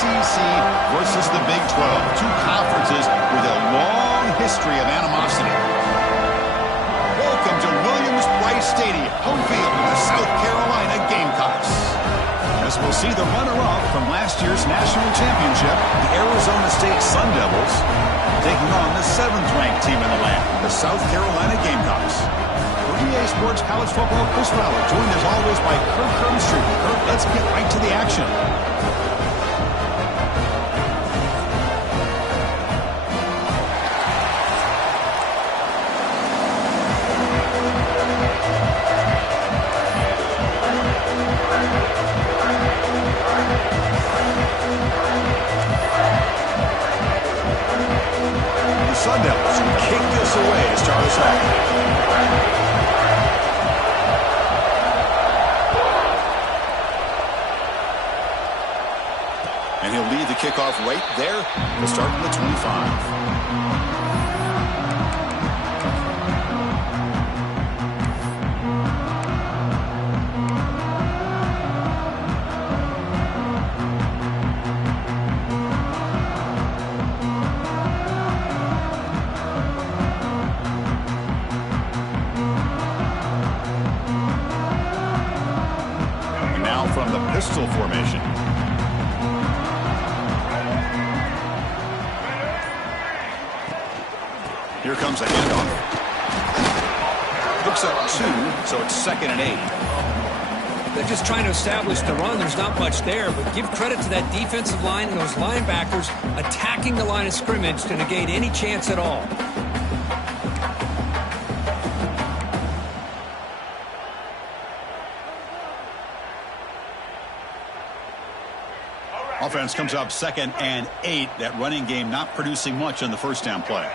ACC versus the Big 12. Two conferences with a long history of animosity. Welcome to Williams-Brice Stadium, home field of the South Carolina Gamecocks. As we'll see the runner-up from last year's national championship, the Arizona State Sun Devils, taking on the 7th-ranked team in the land, the South Carolina Gamecocks. For EA Sports College Football, Chris Fowler, joined as always by Kurt Hermstreet. Kurt, let's get right to the action. The Sun Devils kick this away to start us off. And he'll lead the kickoff right there. We'll start from the 25. And now from the pistol formation. Here comes a handoff. Picks up 2, so it's 2nd and 8. They're just trying to establish the run. There's not much there, but give credit to that defensive line and those linebackers attacking the line of scrimmage to negate any chance at all. Offense comes up 2nd and 8. That running game not producing much on the first down play.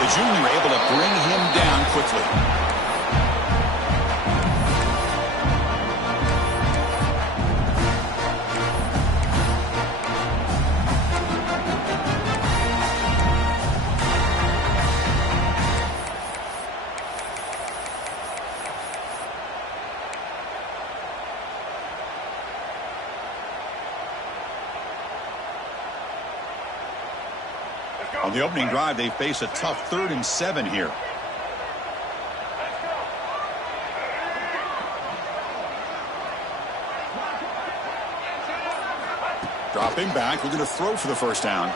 The junior able to bring him down quickly. On the opening drive, they face a tough 3rd and 7 here. Dropping back, looking to throw for the first down.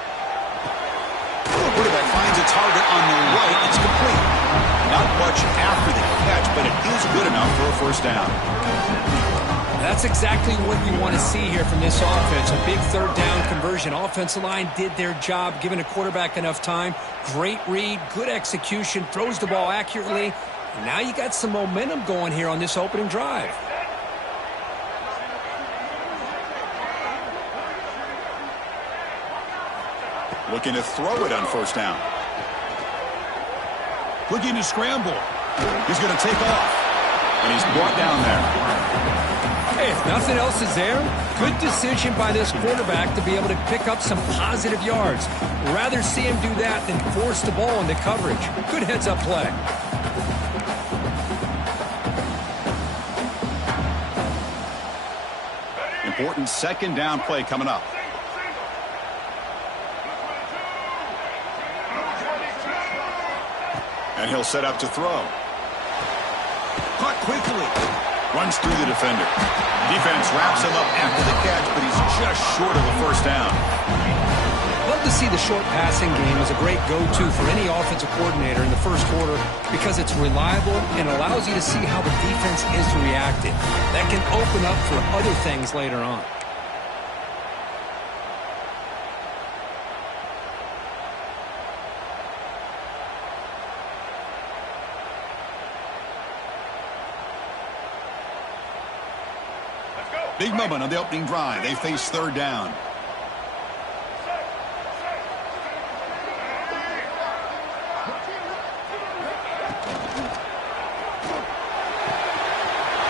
Quarterback finds a target on the right. It's complete. Not much after the catch, but it is good enough for a first down. That's exactly what you want to see here from this offense. A big 3rd down conversion. Offensive line did their job, giving a quarterback enough time. Great read, good execution, throws the ball accurately. And now you got some momentum going here on this opening drive. Looking to throw it on first down. Looking to scramble. He's going to take off. And he's brought down there. Hey, if nothing else is there, good decision by this quarterback to be able to pick up some positive yards. Rather see him do that than force the ball into coverage. Good heads-up play. Important 2nd down play coming up. And he'll set up to throw. Caught quickly. Runs through the defender. Defense wraps him up after the catch, but he's just short of a first down. Love to see the short passing game as a great go-to for any offensive coordinator in the first quarter because it's reliable and allows you to see how the defense is reacting. That can open up for other things later on. Big moment on the opening drive. They face 3rd down.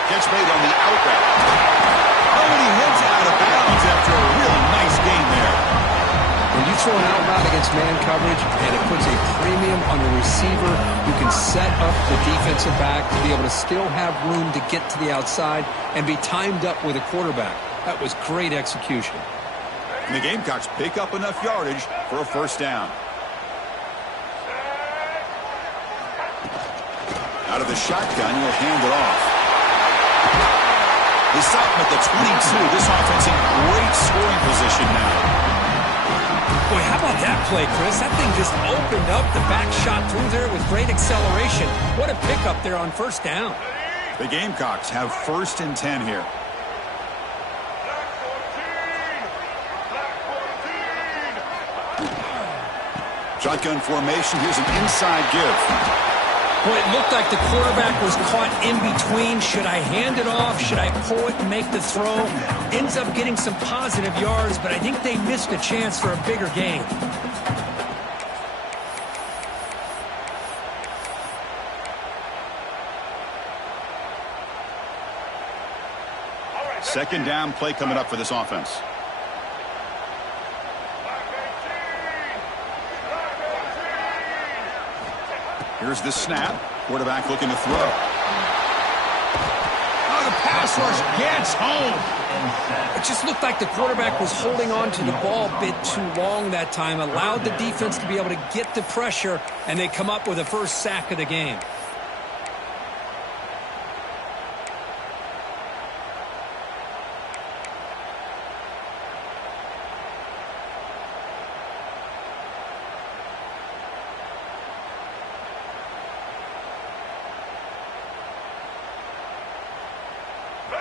Catch made on the out route. Oh, and he heads out of bounds after a really nice game there. When you throw an out route against man coverage, and it puts a premium on a receiver who can set up the defensive back to be able to still have room to get to the outside and be timed up with a quarterback. That was great execution. And the Gamecocks pick up enough yardage for a first down. Out of the shotgun, he'll hand it off. They stop him at the 22. This offense in great scoring position now. Boy, how about that play, Chris? That thing just opened up. The back shot through there with great acceleration. What a pickup there on first down. The Gamecocks have 1st and 10 here. Shotgun formation. Here's an inside give. Boy, it looked like the quarterback was caught in between. Should I hand it off? Should I pull it and make the throw? Ends up getting some positive yards, but I think they missed a chance for a bigger gain. Second down play coming up for this offense. Here's the snap. Quarterback looking to throw. Oh, the pass rush gets home. It just looked like the quarterback was holding on to the ball a bit too long that time, allowed the defense to be able to get the pressure, and they come up with the first sack of the game.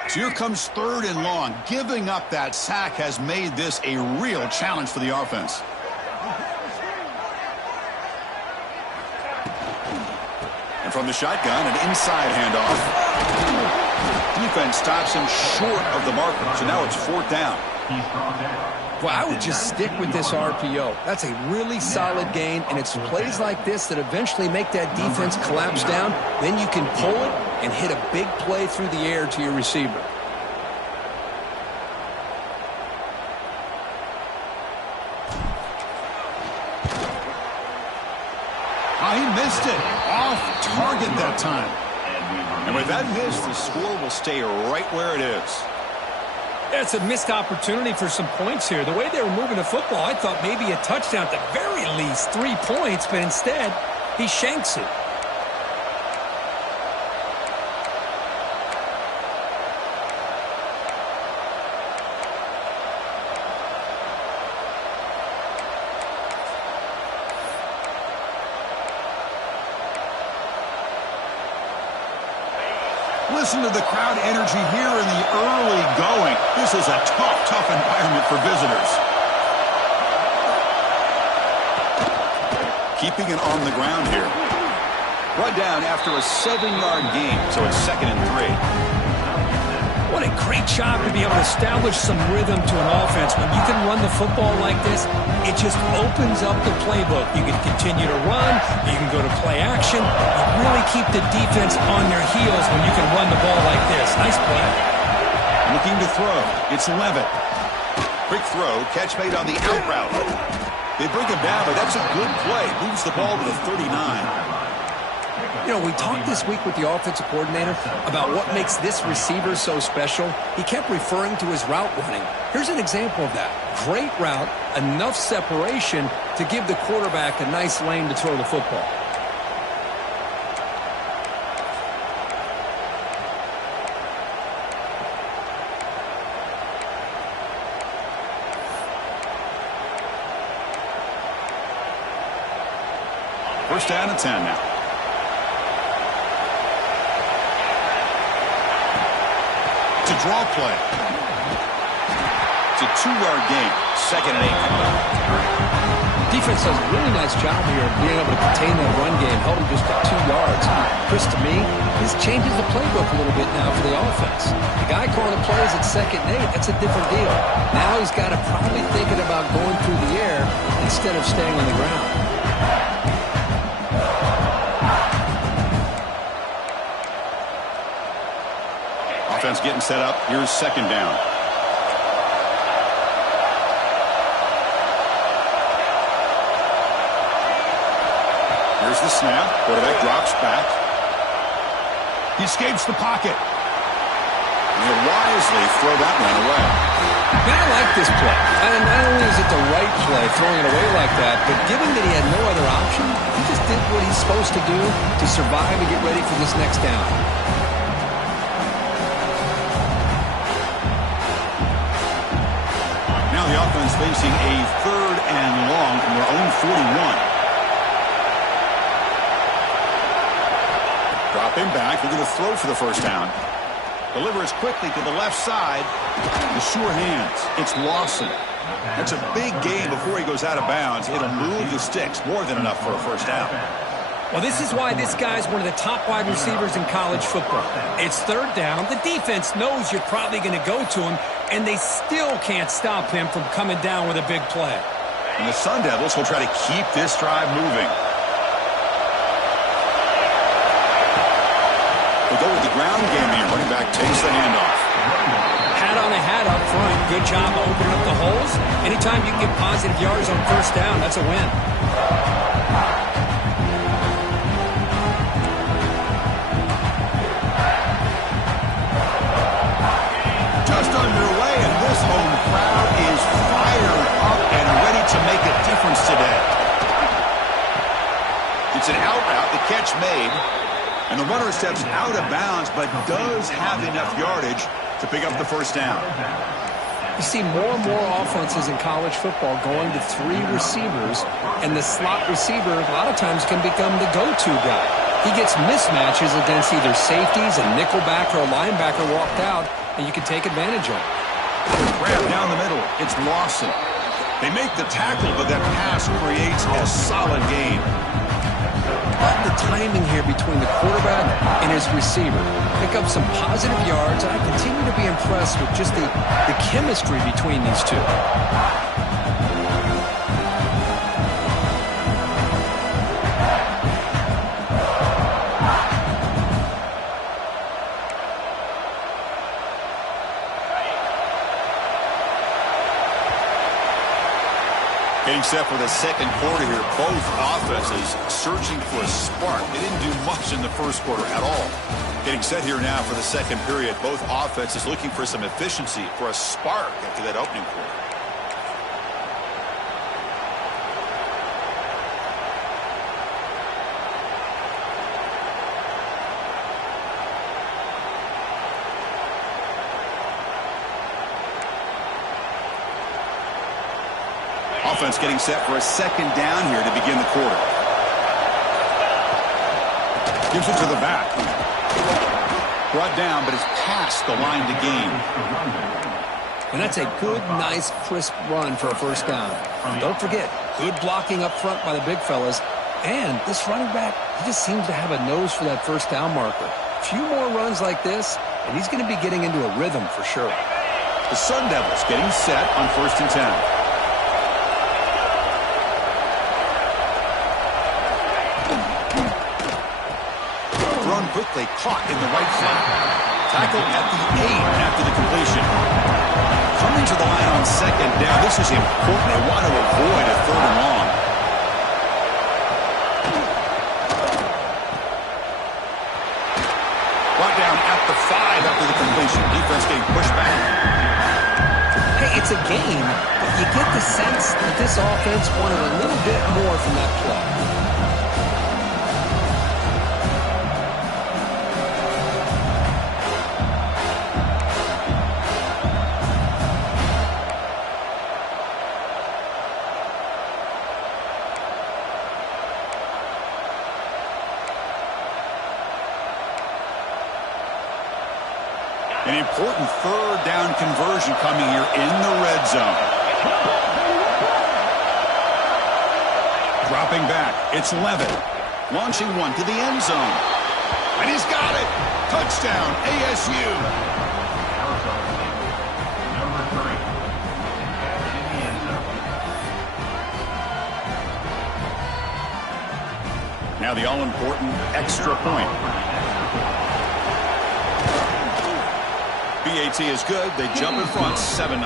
So here comes 3rd and long. Giving up that sack has made this a real challenge for the offense. And from the shotgun, an inside handoff. Defense stops him short of the marker, so now it's 4th down. Well, I would just stick with this RPO. That's a really solid gain, and it's plays like this that eventually make that defense collapse down. Then you can pull it and hit a big play through the air to your receiver. Oh, he missed it. Off target that time. And with that miss, the score will stay right where it is. It's a missed opportunity for some points here. The way they were moving the football, I thought maybe a touchdown, at the very least 3 points, but instead, he shanks it. Listen to the crowd energy here in the early going. This is a tough environment for visitors. Keeping it on the ground here. Brought down after a 7-yard gain, so it's 2nd and 3. What a great job to be able to establish some rhythm to an offense. When you can run the football like this, it just opens up the playbook. You can continue to run. You can go to play action. You really keep the defense on their heels when you can run the ball like this. Nice play. Looking to throw. It's Levitt. Quick throw. Catch made on the out route. They bring him down, but that's a good play. Moves the ball to the 39. You know, we talked this week with the offensive coordinator about what makes this receiver so special. He kept referring to his route running. Here's an example of that. Great route, enough separation to give the quarterback a nice lane to throw the football. First down and 10 now. It's a draw play. It's a 2-yard gain. 2nd and 8. Defense does a really nice job here of being able to contain that run game, held him just to 2 yards. Chris, to me, this changes the playbook a little bit now for the offense. The guy calling the plays at 2nd and 8, that's a different deal. Now he's got to probably thinking about going through the air instead of staying on the ground. Offense getting set up. Here's 2nd down. Here's the snap. Quarterback drops back. He escapes the pocket. And he'll wisely throw that one away. Man, I like this play. And not only is it the right play, throwing it away like that, but given that he had no other option, he just did what he's supposed to do to survive and get ready for this next down. Now the offense facing a 3rd and long from their own 41. Dropping back, they're going to throw for the first down. Delivers quickly to the left side. The sure hands. It's Lawson. That's a big gain before he goes out of bounds. It'll move the sticks more than enough for a first down. Well, this is why this guy's one of the top wide receivers in college football. It's 3rd down. The defense knows you're probably going to go to him, and they still can't stop him from coming down with a big play. And the Sun Devils will try to keep this drive moving. They go with the ground game here. Running back takes the handoff. Hat on a hat up front. Good job opening up the holes. Anytime you can get positive yards on first down, that's a win. Just underway, and this home crowd is fired up and ready to make a difference today. It's an out route, the catch made. And the runner steps out of bounds, but does have enough yardage to pick up the first down. You see more and more offenses in college football going to 3 receivers, and the slot receiver a lot of times can become the go-to guy. He gets mismatches against either safeties, a nickelback, or a linebacker walked out, and you can take advantage of it. Grab down the middle. It's Lawson. They make the tackle, but that pass creates a solid gain. The timing here between the quarterback and his receiver. Pick up some positive yards, and I continue to be impressed with just the chemistry between these two. Getting set for the second quarter here. Both offenses searching for a spark. They didn't do much in the first quarter at all. Getting set here now for the second period. Both offenses looking for some efficiency, for a spark after that opening quarter. Offense getting set for a second down here to begin the quarter. Gives it to the back. Brought down, but it's past the line to gain. And that's a good, nice, crisp run for a first down. Don't forget, good blocking up front by the big fellas. And this running back, he just seems to have a nose for that first down marker. A few more runs like this, and he's going to be getting into a rhythm for sure. The Sun Devils getting set on 1st and 10. Quickly caught in the right flat. Tackled at the 8 after the completion. Coming to the line on second down. This is important. They want to avoid a 3rd and long. Brought down at the 5 after the completion. Defense getting pushed back. Hey, it's a game, but you get the sense that this offense wanted a little bit more from that play. An important 3rd down conversion coming here in the red zone. Dropping back. It's Levitt. Launching one to the end zone. And he's got it. Touchdown, ASU. Now the all-important extra point. BAT is good. They jump in front, 7-0.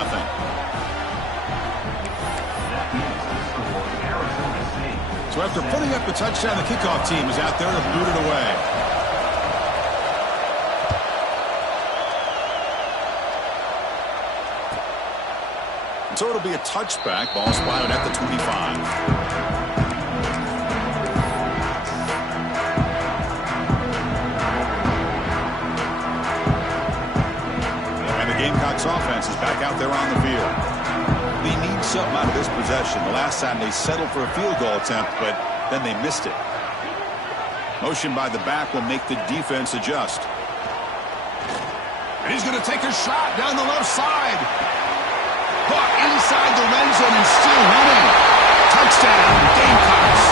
So after putting up the touchdown, the kickoff team is out there to boot it away. So it'll be a touchback. Ball spotted at the 25. And the Gamecocks offense is back out there on the field. They need something out of this possession. The last time they settled for a field goal attempt, but then they missed it. Motion by the back will make the defense adjust. And he's going to take a shot down the left side. Caught inside the red zone and still running. Touchdown, Gamecocks.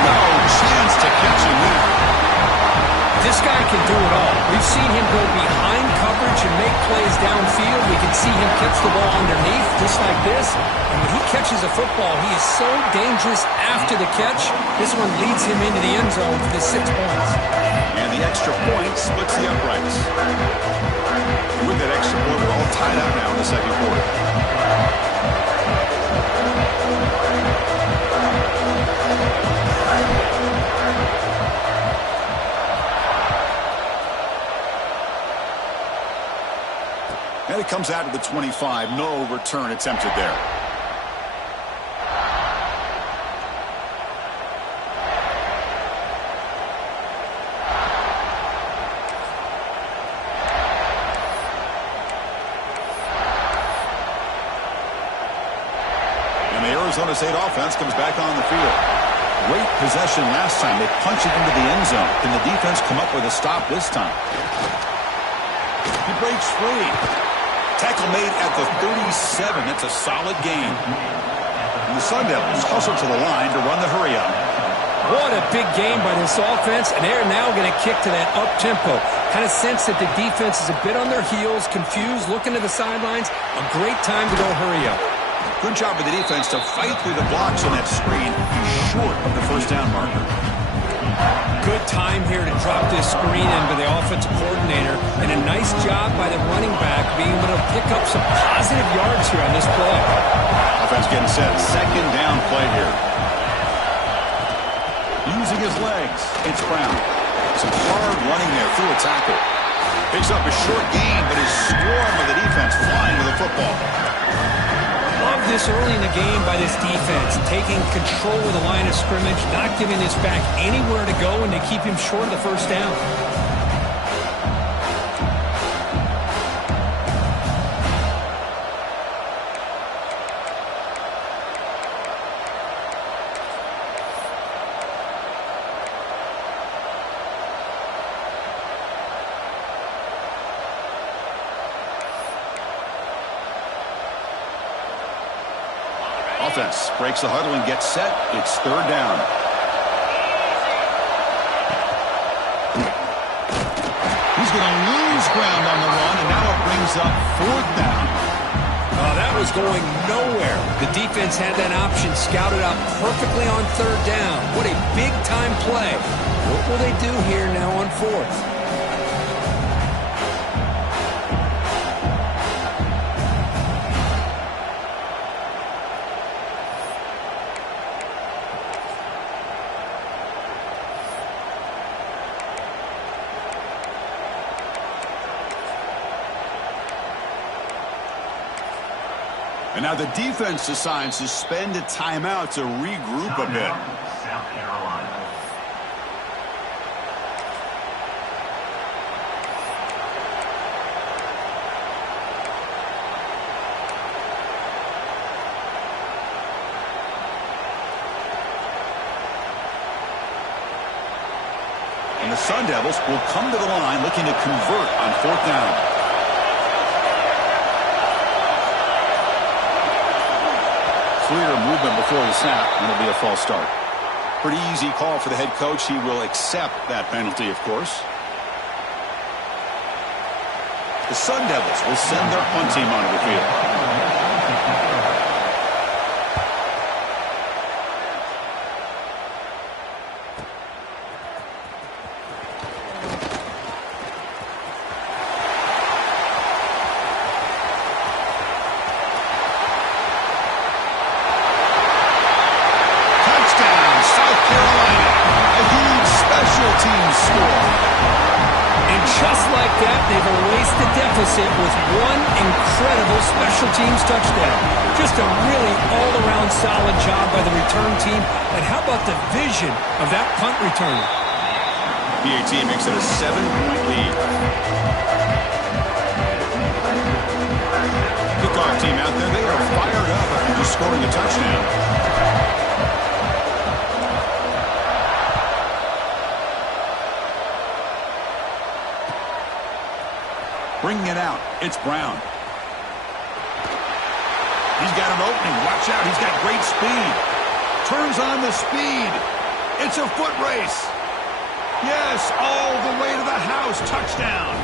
No chance to catch him there. This guy can do it all. We've seen him go behind coverage and make plays downfield. We can see him catch the ball underneath, just like this. And when he catches a football, he is so dangerous after the catch. This one leads him into the end zone for the 6 points. And the extra point splits the uprights. And with that extra point, we're all tied up now in the second quarter. And it comes out of the 25. No return attempted there. And the Arizona State offense comes back on the field. Great possession last time. They punch it into the end zone. Can the defense come up with a stop this time? He breaks free. Tackle made at the 37. That's a solid gain. And the Sun Devils hustle to the line to run the hurry up. What a big game by this offense, and they're now going to kick to that up-tempo. Kind of sense that the defense is a bit on their heels, confused, looking to the sidelines. A great time to go hurry up. Good job by the defense to fight through the blocks on that screen. He's short of the first down marker. Good time here to drop this screen in by the offensive coordinator, and a nice job by the running back being able to pick up some positive yards here on this play. Offense getting set. Second down play here. Using his legs. It's Brown. Some hard running there through a tackle. Picks up a short gain, but is swarmed by the defense flying with the football. Love this early in the game by this defense, taking control of the line of scrimmage, not giving this back anywhere to go, and to keep him short of the first down. Offense breaks the huddle and gets set. It's third down. He's going to lose ground on the run, and now it brings up fourth down. That was going nowhere. The defense had that option scouted out perfectly on third down. What a big-time play. What will they do here now on fourth? And now the defense decides to spend a timeout to regroup a bit. South Carolina. And the Sun Devils will come to the line looking to convert on fourth down. Clear movement before the snap, and it'll be a false start. Pretty easy call for the head coach. He will accept that penalty, of course. The Sun Devils will send their punt team onto the field. deficit with one incredible special teams touchdown. Just a really all-around solid job by the return team. And how about the vision of that punt return? PAT makes it a 7-point lead. Kickoff team out there, they are fired up after just scoring a touchdown. Bringing it out, it's Brown. He's got an opening. Watch out, he's got great speed. Turns on the speed. It's a foot race. Yes, all the way to the house. Touchdown.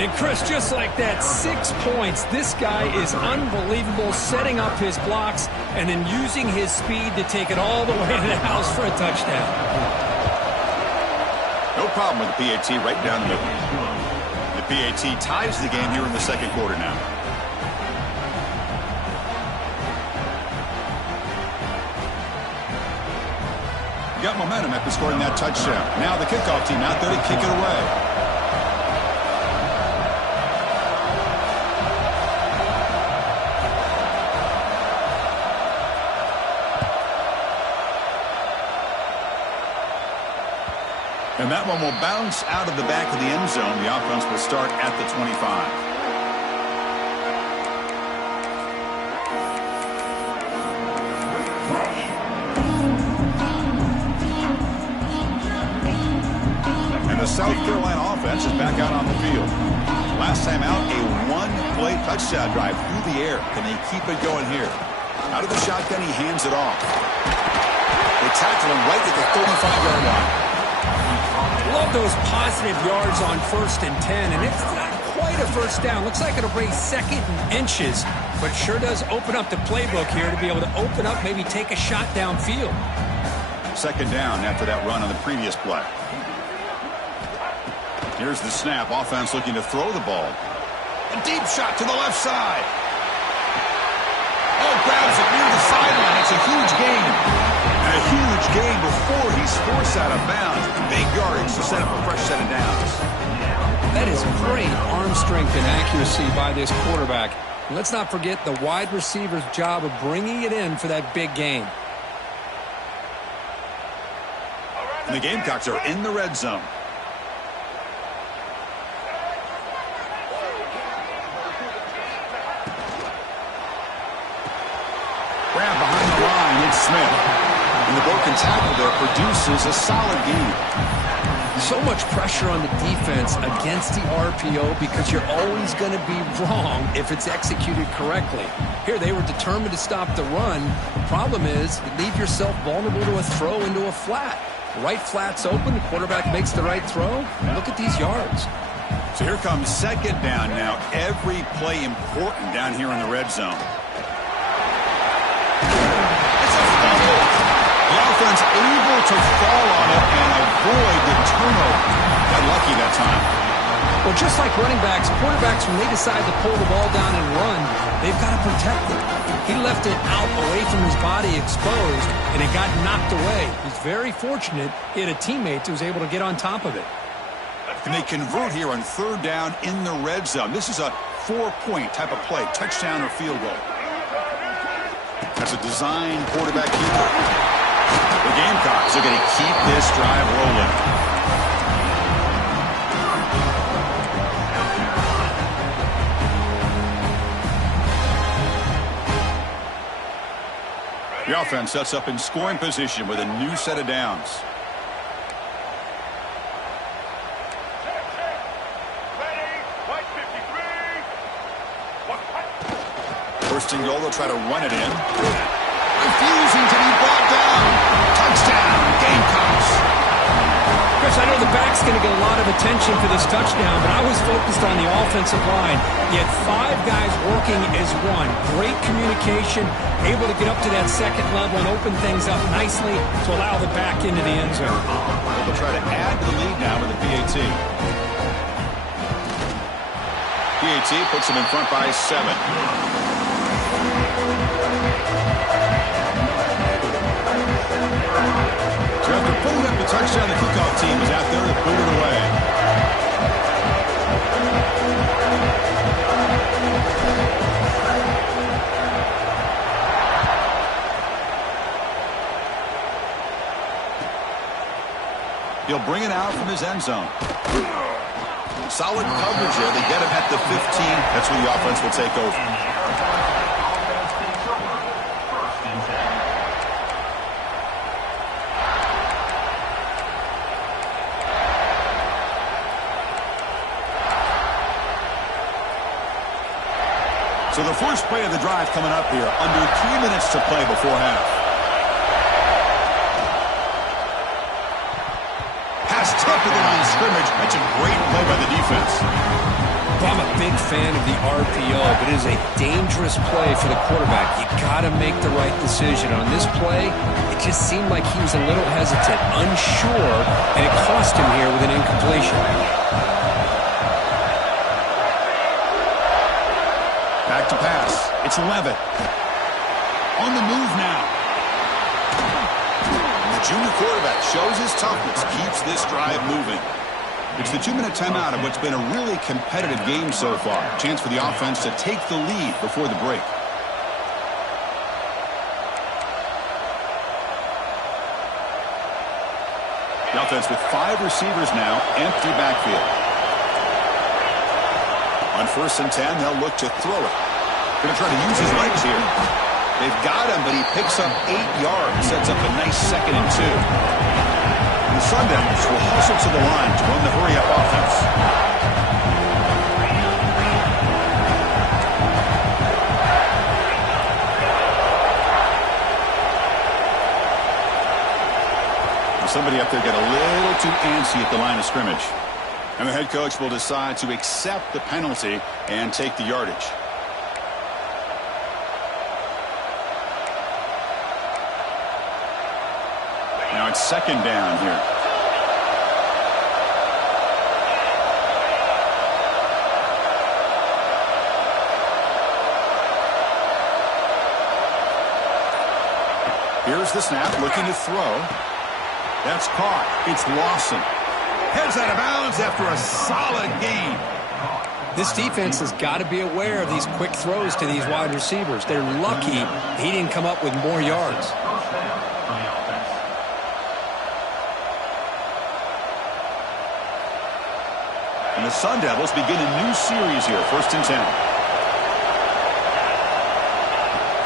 And Chris, just like that, 6 points. This guy is unbelievable, setting up his blocks and then using his speed to take it all the way to the house for a touchdown. No problem with the PAT right down the middle. The PAT ties the game here in the second quarter now. Got momentum after scoring that touchdown. Now the kickoff team out there to kick it away. And that one will bounce out of the back of the end zone. The offense will start at the 25. The South Carolina offense is back out on the field. Last time out, a one-play touchdown drive through the air. Can they keep it going here? Out of the shotgun, he hands it off. They tackle him right at the 35-yard line. Love those positive yards on 1st and 10, and it's not quite a first down. Looks like it'll bring second and inches, but sure does open up the playbook here to be able to open up, maybe take a shot downfield. Second down after that run on the previous play. Here's the snap. Offense looking to throw the ball. A deep shot to the left side. Oh, grabs it near the sideline. It's a huge gain. And a huge gain before he's forced out of bounds. Big yardage to set up a fresh set of downs. That is great arm strength and accuracy by this quarterback. And let's not forget the wide receiver's job of bringing it in for that big gain. And the Gamecocks are in the red zone. Grab behind the line, it's Smith. And the broken tackle there produces a solid gain. So much pressure on the defense against the RPO because you're always going to be wrong if it's executed correctly. Here they were determined to stop the run. The problem is you leave yourself vulnerable to a throw into a flat. The right flat's open, the quarterback makes the right throw. Look at these yards. So here comes second down now. Every play important down here in the red zone. The offense able to fall on it and avoid the turnover. Got lucky that time. Well, just like running backs, quarterbacks, when they decide to pull the ball down and run, they've got to protect it. He left it out away from his body exposed, and it got knocked away. He's very fortunate he had a teammate who was able to get on top of it. And they convert here on third down in the red zone. This is a 4-point type of play, touchdown or field goal. That's a design quarterback keeper. The Gamecocks are going to keep this drive rolling. The offense sets up in scoring position with a new set of downs. First and goal, they'll try to run it in. Refusing to be brought down. Touchdown, Gamecocks. Chris, I know the back's going to get a lot of attention for this touchdown, but I was focused on the offensive line. You had 5 guys working as one. Great communication, able to get up to that second level and open things up nicely to allow the back into the end zone. They'll try to add to the lead now with the PAT. PAT puts them in front by 7. So after pulling up the touchdown, the kickoff team is out there to boot it away. He'll bring it out from his end zone. Solid coverage there. They get him at the 15. That's where the offense will take over. So the first play of the drive coming up here. Under 3 minutes to play before half. Pass tipped to the line of scrimmage. That's a great play by the defense. Well, I'm a big fan of the RPO, but it is a dangerous play for the quarterback. You got to make the right decision. On this play, it just seemed like he was a little hesitant, unsure, and it cost him here with an incompletion. Back to pass. It's Levitt. On the move now. The junior quarterback shows his toughness, keeps this drive moving. It's the 2-minute timeout of what's been a really competitive game so far. Chance for the offense to take the lead before the break. The offense with 5 receivers now, empty backfield. On 1st and 10, they'll look to throw it. Going to try to use his legs here. They've got him, but he picks up 8 yards. Sets up a nice 2nd and 2. The Sun Devils will hustle to the line to run the hurry-up offense. Somebody up there got a little too antsy at the line of scrimmage. And the head coach will decide to accept the penalty and take the yardage. Now it's 2nd down here. Here's the snap, looking to throw. That's caught. It's Lawson. Heads out of bounds after a solid gain. This defense has got to be aware of these quick throws to these wide receivers. They're lucky he didn't come up with more yards. And the Sun Devils begin a new series here. 1st and 10.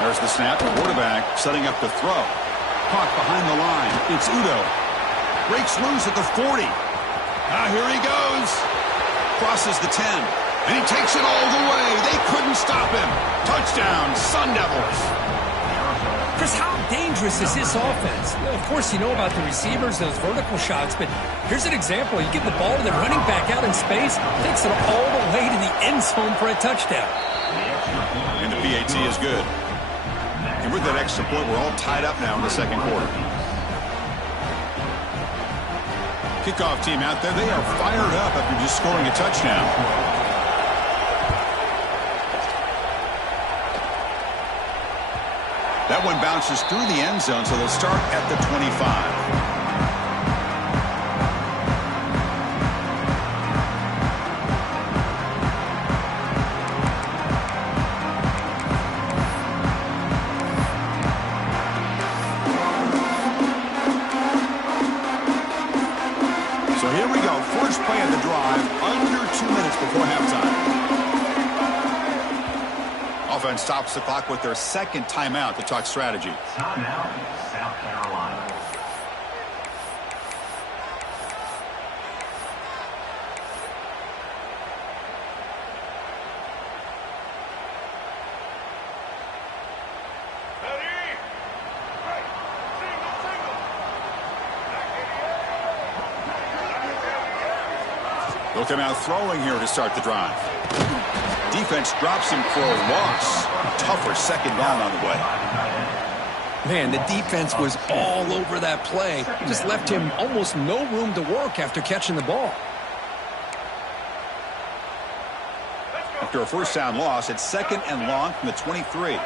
There's the snap. The quarterback setting up the throw. Caught behind the line. It's Udo. Breaks loose at the 40. Here he goes. Crosses the 10. And he takes it all the way. They couldn't stop him. Touchdown, Sun Devils. Chris, how dangerous is this offense? Of course, you know about the receivers, those vertical shots, but here's an example. You give the ball to the running back out in space, takes it all the way to the end zone for a touchdown. And the PAT is good. And with that extra point, we're all tied up now in the 2nd quarter. Kickoff team out there, they are fired up after just scoring a touchdown. That one bounces through the end zone, so they'll start at the 25. So here we go. First play of the drive, under 2 minutes before halftime. Offense stops the clock with their 2nd timeout to talk strategy. Timeout, South Carolina. They'll come out throwing here to start the drive. Defense drops him for a loss. Tougher 2nd down on the way. Man, the defense was all over that play. Just left him almost no room to work after catching the ball. After a 1st down loss, it's 2nd and long from the 23.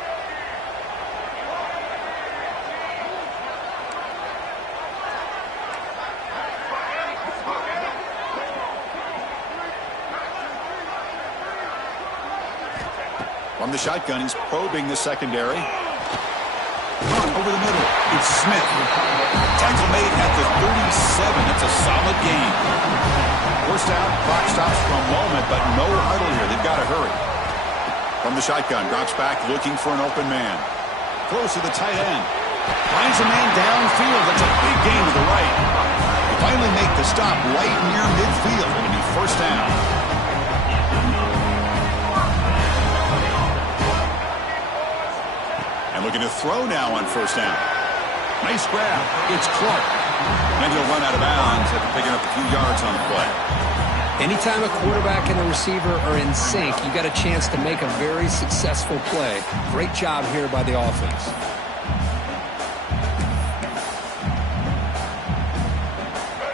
From the shotgun, he's probing the secondary. Over the middle, it's Smith. Tackle made at the 37. That's a solid gain. First down, clock stops for a moment, but no huddle here. They've got to hurry. From the shotgun, drops back looking for an open man. Close to the tight end. Finds a man downfield. That's a big gain to the right. They finally make the stop right near midfield. It'll be first down. And looking to throw now on first down. Nice grab. It's Clark. And he'll run out of bounds after picking up a few yards on the play. Anytime a quarterback and a receiver are in sync, you got a chance to make a very successful play. Great job here by the offense.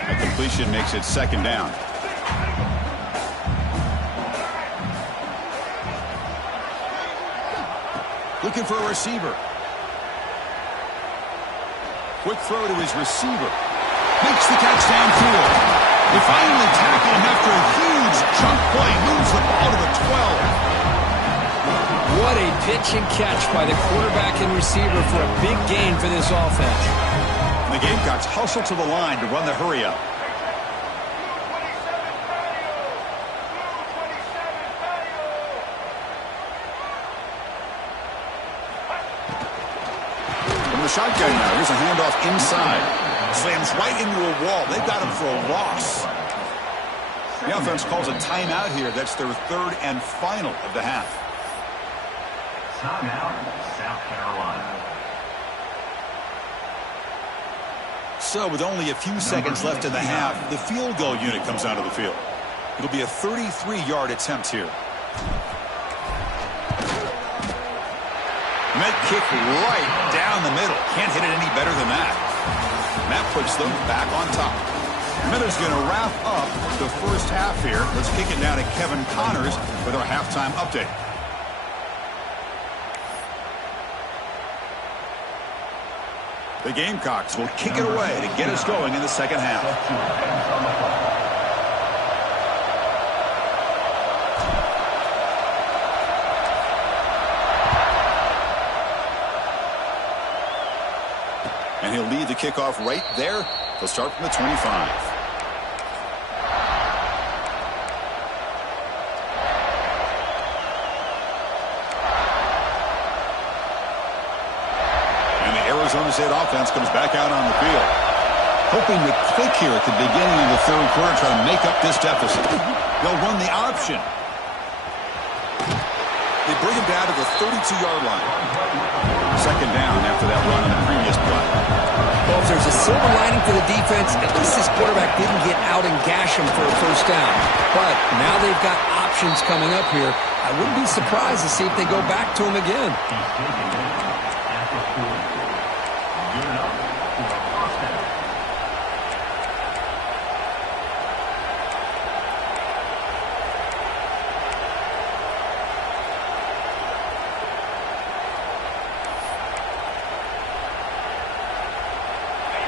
A completion makes it second down. Looking for a receiver. Quick throw to his receiver. Makes the catch downfield. They finally tackle him after a huge chunk play. Moves the ball to the 12. What a pitch and catch by the quarterback and receiver for a big gain for this offense. The Gamecocks hustle to the line to run the hurry up. From the shotgun now, here's a handoff inside. Slams right into a wall. They've got him for a loss. The offense calls a timeout here. That's their third and final of the half. Timeout, South Carolina. So with only a few seconds left in the half, the field goal unit comes out of the field. It'll be a 33-yard attempt here. And that kick right down the middle. Can't hit it any better than that. And that puts them back on top. Miller's going to wrap up the first half here. Let's kick it down to Kevin Connors with our halftime update. The Gamecocks will kick it away to get us going in the second half. And he'll lead the kickoff right there. They'll start from the 25. Arizona State offense comes back out on the field. Hoping to click here at the beginning of the third quarter, try to make up this deficit. They'll run the option. They bring him down to the 32-yard line. Second down after that run on the previous play. Well, if there's a silver lining for the defense, at least this quarterback didn't get out and gash him for a first down. But now they've got options coming up here. I wouldn't be surprised to see if they go back to him again.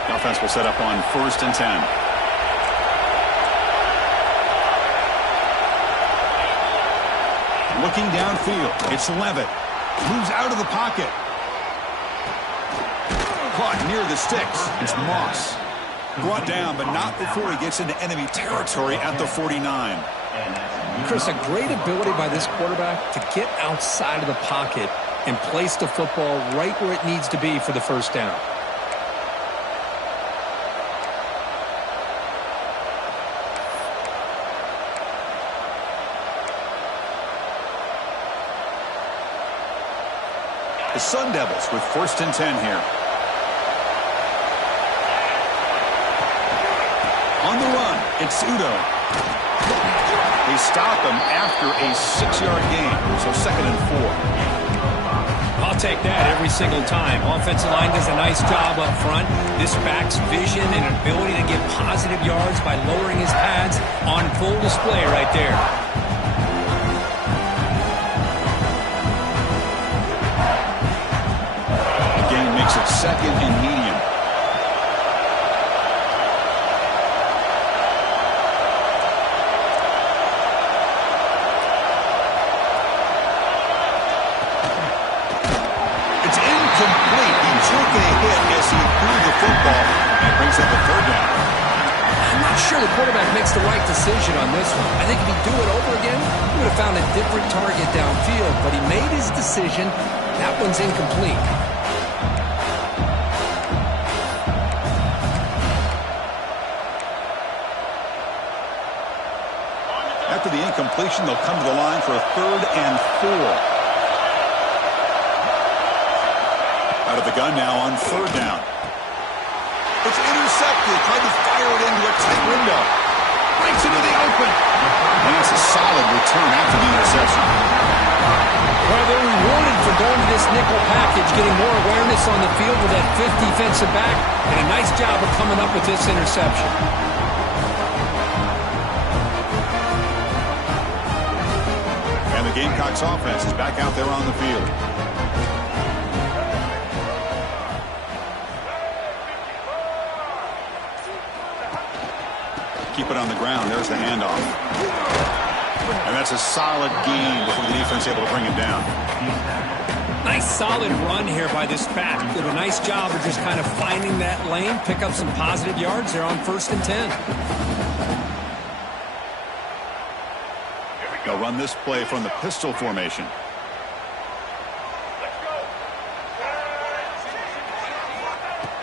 Offense will set up on 1st and 10. Looking downfield, it's Levitt. Moves out of the pocket. Caught near the sticks. It's Moss. Brought down, but not before he gets into enemy territory at the 49. Chris, a great ability by this quarterback to get outside of the pocket and place the football right where it needs to be for the first down. The Sun Devils with 1st and 10 here. On the run, it's Udo. They stop him after a 6-yard gain, so 2nd and 4. I'll take that every single time. Offensive line does a nice job up front. This back's vision and ability to get positive yards by lowering his pads on full display right there. Makes it 2nd and medium. It's incomplete. He took a hit as he threw the football. And brings up a sure the quarterback makes the right decision on this one. I think if he'd do it over again, he would have found a different target downfield, but he made his decision. That one's incomplete. After the incompletion, they'll come to the line for a 3rd and 4. Out of the gun now on 3rd down. It's intercepted. Tried to fire it into a tight window. Breaks into the open. And that's a solid return after the interception. Well, they're rewarded for going to this nickel package, getting more awareness on the field with that 5th defensive back, and a nice job of coming up with this interception. And the Gamecocks offense is back out there on the field. Keep it on the ground. There's the handoff. And that's a solid gain before the defense able to bring him down. Nice solid run here by this back. Did a nice job of just kind of finding that lane, pick up some positive yards there on 1st and 10. They'll run this play from the pistol formation.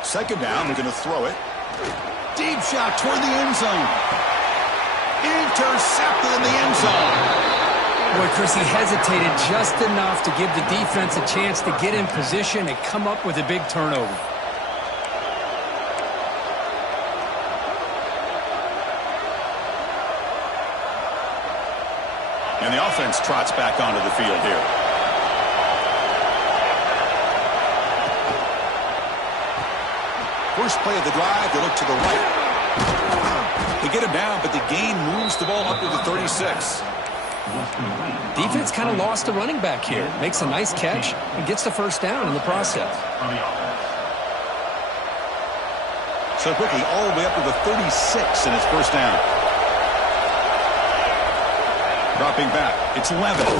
Second down, they're going to throw it. Deep shot toward the end zone. Intercepted in the end zone. Boy, Chris, he hesitated just enough to give the defense a chance to get in position and come up with a big turnover. And the offense trots back onto the field here. First play of the drive, they look to the right. They get him down, but the gain moves the ball up to the 36. Defense kind of lost the running back here. Makes a nice catch and gets the 1st down in the process. So quickly, all the way up to the 36 in its 1st down. Dropping back, it's Levin.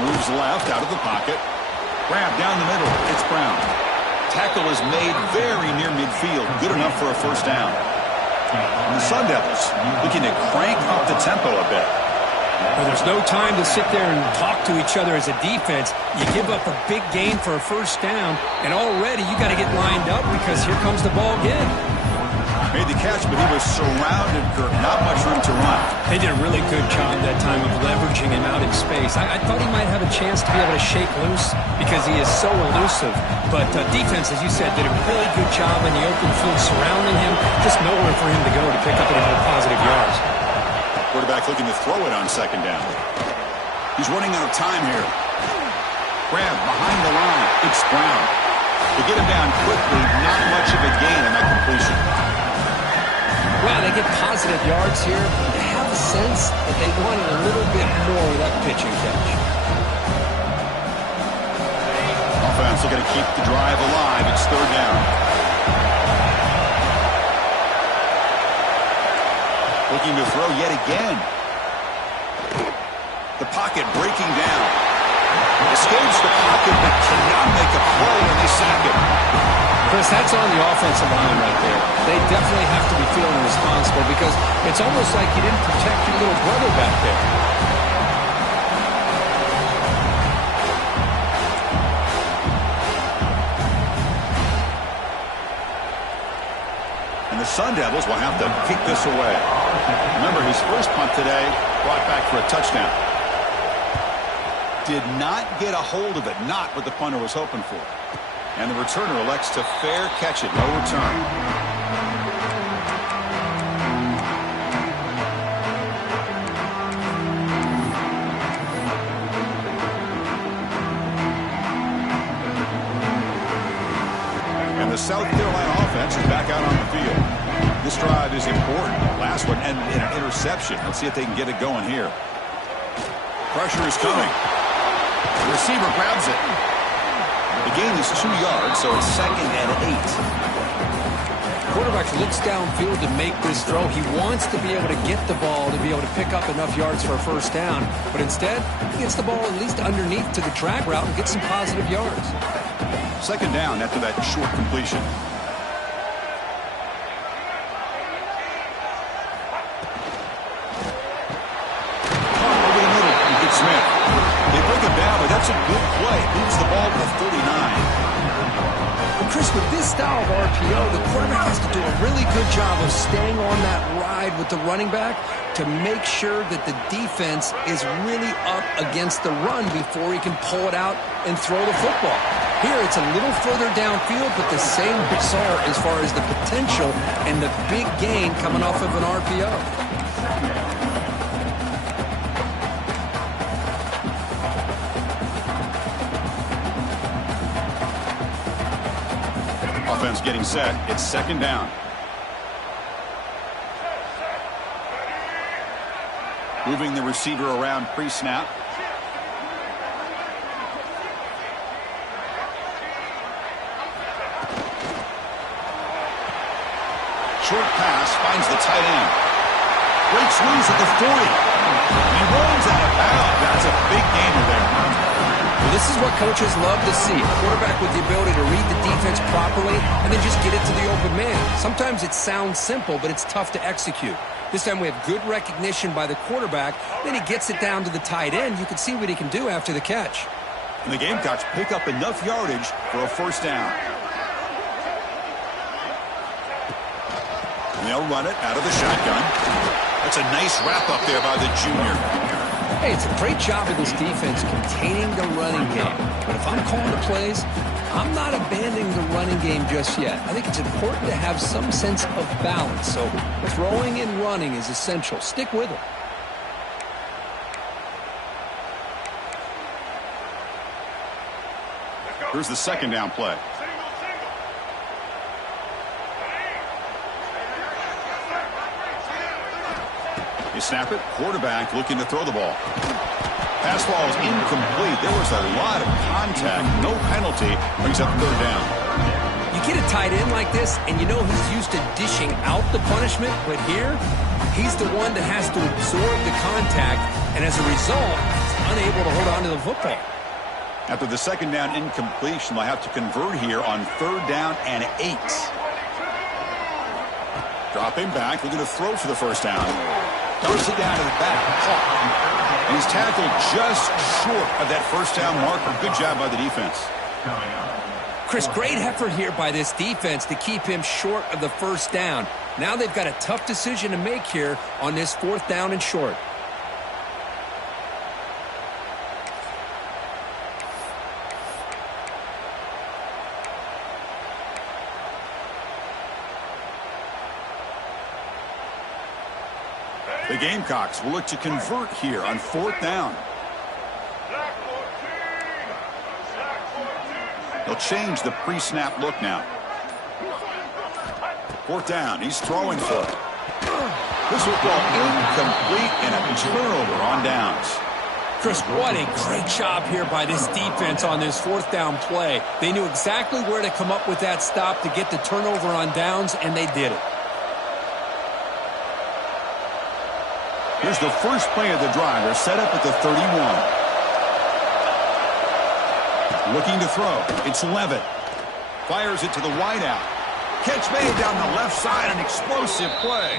Moves left out of the pocket. Grab down the middle, it's Brown. Tackle is made very near midfield. Good enough for a 1st down. And the Sun Devils looking to crank up the tempo a bit. Well, there's no time to sit there and talk to each other as a defense. You give up a big gain for a 1st down, and already you got to get lined up because here comes the ball again. Made the catch, but he was surrounded, Kirk. Not much room to run. They did a really good job that time of leveraging him out in space. I thought he might have a chance to be able to shake loose because he is so elusive. But defense, as you said, did a really good job in the open field surrounding him. Just nowhere for him to go to pick up any more positive yards. Quarterback looking to throw it on 2nd down. He's running out of time here. Grab behind the line. It's Brown. To get him down quickly, not much of a gain on that completion. Well, they get positive yards here. They have a sense that they wanted a little bit more of that pitch and catch. Offense looking to keep the drive alive. It's 3rd down. Looking to throw yet again. The pocket breaking down. Escapes the pocket but cannot make a play, and they sack him. Chris, that's on the offensive line right there. They definitely have to be feeling responsible because it's almost like you didn't protect your little brother back there. And the Sun Devils will have to kick this away. Remember, his first punt today brought back for a touchdown. Did not get a hold of it, not what the punter was hoping for. And the returner elects to fair catch it, no return. And the South Carolina offense is back out on the field. This drive is important. Last one ended in an interception. Let's see if they can get it going here. Pressure is coming. The receiver grabs it. The gain is 2 yards, so it's 2nd and 8. Quarterback looks downfield to make this throw. He wants to be able to get the ball to be able to pick up enough yards for a 1st down. But instead, he gets the ball at least underneath to the drag route and gets some positive yards. 2nd down after that short completion. ball to the 39. Well, Chris, with this style of RPO, the quarterback has to do a really good job of staying on that ride with the running back to make sure that the defense is really up against the run before he can pull it out and throw the football. Here, it's a little further downfield, but the same result as far as the potential and the big gain coming off of an RPO. Offense getting set. It's second down. Moving the receiver around pre-snap. Short pass finds the tight end. Breaks loose at the 40. He rolls out of bounds. That's a big gainer there. Well, this is what coaches love to see. A quarterback with the ability to read the defense properly and then just get it to the open man. Sometimes it sounds simple, but it's tough to execute. This time we have good recognition by the quarterback. Then he gets it down to the tight end. You can see what he can do after the catch. And the Gamecocks pick up enough yardage for a first down. And they'll run it out of the shotgun. That's a nice wrap up there by the junior. Hey, it's a great job of this defense containing the running game. But if I'm calling the plays, I'm not abandoning the running game just yet. I think it's important to have some sense of balance. So throwing and running is essential. Stick with it. Here's the second down play. You snap it, quarterback looking to throw the ball. Pass ball is incomplete. There was a lot of contact, no penalty, brings up third down. You get a tight end like this, and you know he's used to dishing out the punishment, but here, he's the one that has to absorb the contact, and as a result, he's unable to hold on to the football. After the second down incompletion, they'll have to convert here on third down and 8. Dropping back, looking to throw for the first down. Dumps it down to the back. And he's tackled just short of that first down marker. Good job by the defense. Chris, great effort here by this defense to keep him short of the first down. Now they've got a tough decision to make here on this fourth down and short. The Gamecocks will look to convert here on fourth down. They'll change the pre-snap look now. Fourth down. He's throwing for it. This football incomplete and a turnover on downs. Chris, what a great job here by this defense on this fourth down play. They knew exactly where to come up with that stop to get the turnover on downs, and they did it. Here's the first play of the drive. They're set up at the 31. Looking to throw. It's Levitt. Fires it to the wideout. Catch made down the left side. An explosive play.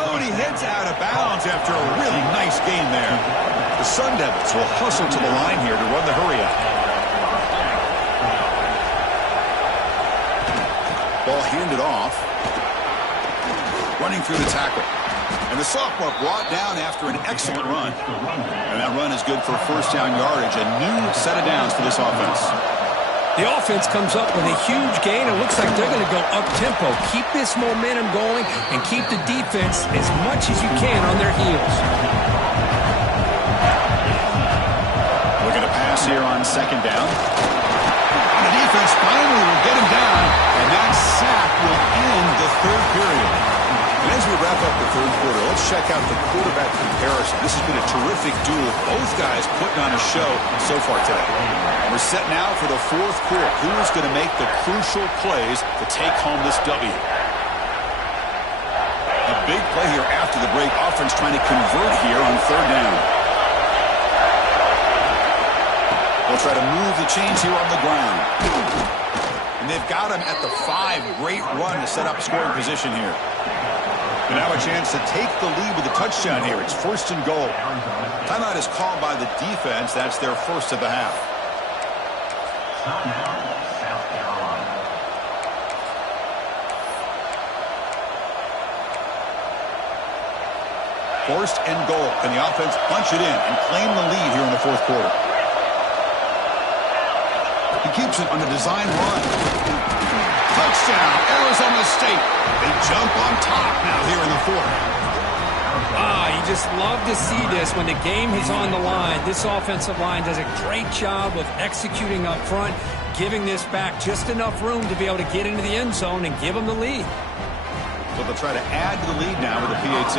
Oh, and he heads out of bounds after a really nice gain there. The Sun Devils will hustle to the line here to run the hurry-up. Ball handed off. Running through the tackle. And the sophomore brought down after an excellent run. And that run is good for first down yardage. A new set of downs for this offense. The offense comes up with a huge gain. It looks like they're going to go up-tempo. Keep this momentum going and keep the defense as much as you can on their heels. Looking to pass here on second down. And the defense finally will get him down. And that sack will end the third period. And as we wrap up the third quarter, let's check out the quarterback comparison. This has been a terrific duel. Both guys putting on a show so far today. We're set now for the fourth quarter. Who's going to make the crucial plays to take home this W? A big play here after the break. Offense trying to convert here on third down. They'll try to move the chains here on the ground. And they've got him at the 5. Great run to set up scoring position here. And now a chance to take the lead with a touchdown here. It's first and goal. Timeout is called by the defense. That's their first of the half. Timeout, South Carolina. First and goal. Can the offense punch it in and claim the lead here in the fourth quarter? He keeps it on a design run. Touchdown, Arizona State. They jump on top now here in the fourth. You just love to see this when the game is on the line. This offensive line does a great job of executing up front, giving this back just enough room to be able to get into the end zone and give them the lead. So they'll try to add to the lead now with a PAT.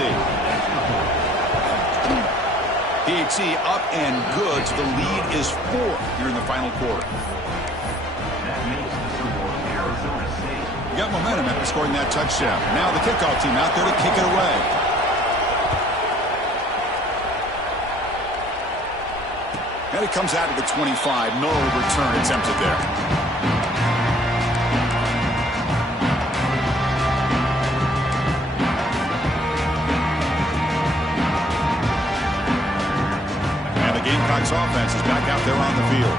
PAT up and good, so the lead is 4 here in the final quarter. That makes the score Arizona State. You got momentum after scoring that touchdown. Now the kickoff team out there to kick it away. And it comes out to the 25. No return attempted there. Gamecocks offense is back out there on the field.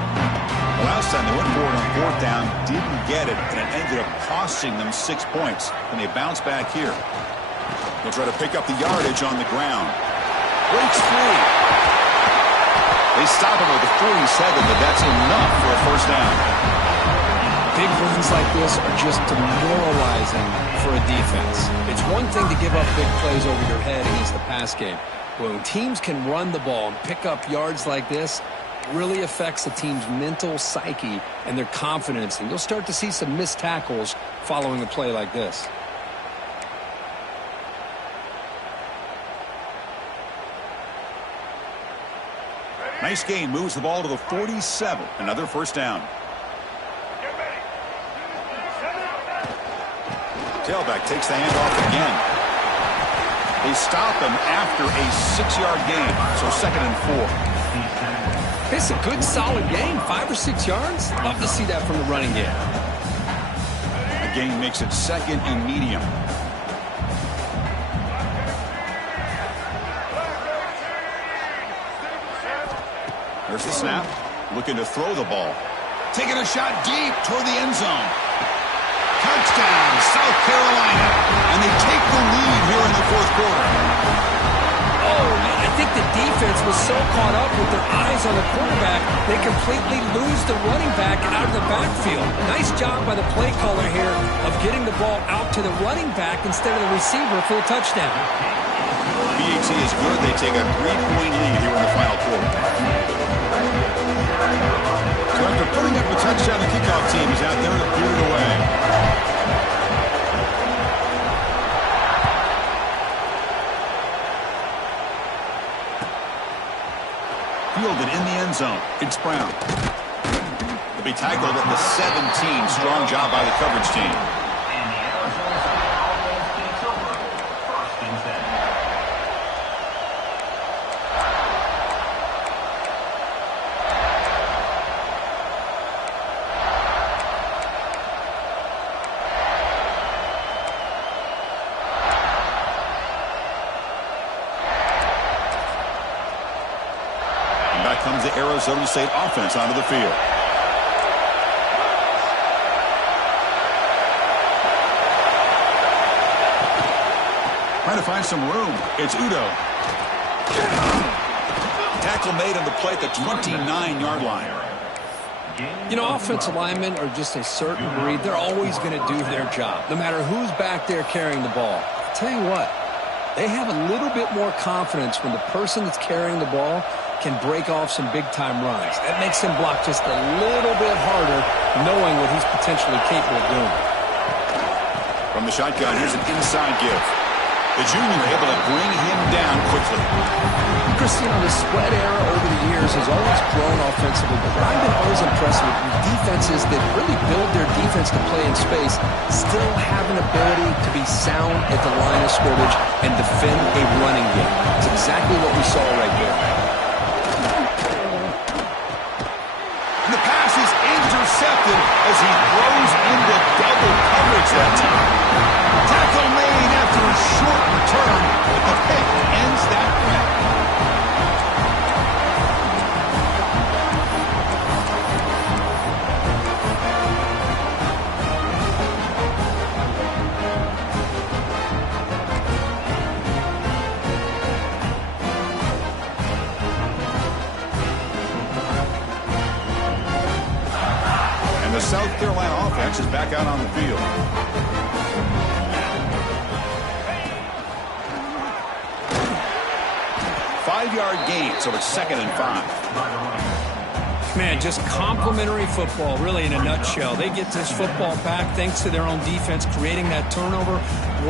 The last time they went for it on fourth down, didn't get it, and it ended up costing them 6 points. And they bounce back here. They'll try to pick up the yardage on the ground. Breaks free. They stop him with the 47, but that's enough for a first down. Big runs like this are just demoralizing for a defense. It's one thing to give up big plays over your head against the pass game. When teams can run the ball and pick up yards like this, it really affects the team's mental psyche and their confidence. And you'll start to see some missed tackles following a play like this. Nice gain, moves the ball to the 47. Another first down. Tailback takes the handoff again. They stop him after a 6-yard gain, so 2nd and 4. It's a good, solid gain, 5 or 6 yards. Love to see that from the running game. A gain makes it 2nd and medium. There's the snap. Looking to throw the ball. Taking a shot deep toward the end zone. Touchdown, South Carolina. And they take the lead here in the fourth quarter. Oh, I think the defense was so caught up with their eyes on the quarterback, they completely lose the running back out of the backfield. Nice job by the play caller here of getting the ball out to the running back instead of the receiver for the touchdown. PAT is good. They take a 3-point lead here in the final quarter. So after putting up a touchdown, the kickoff team is out there to boot it away. Fielded in the end zone. It's Brown. He'll be tackled at the 17. Strong job by the coverage team. And the Arizona State offense takes over. 1st and 10. Back comes the Arizona State offense onto the field. Trying to find some room. It's Udo. Tackle made on the play at the 29-yard line. You know, offensive linemen are just a certain breed. They're always going to do their job, no matter who's back there carrying the ball. I'll tell you what, they have a little bit more confidence when the person that's carrying the ball can break off some big-time runs. That makes him block just a little bit harder, knowing what he's potentially capable of doing. From the shotgun, here's an inside give. The junior able to bring him down quickly. Christian, the spread era over the years has always grown offensively, but what I've been always impressed with defenses that really build their defense to play in space still have an ability to be sound at the line of scrimmage and defend a running game. It's exactly what we saw right there. And the pass is intercepted as he throws into double coverage that time. Tackle made after a short return, but the pick ends that play. offense is back out on the field. Five-yard gain, so it's 2nd and 5. Man, just complimentary football, really, in a nutshell. They get this football back thanks to their own defense, creating that turnover,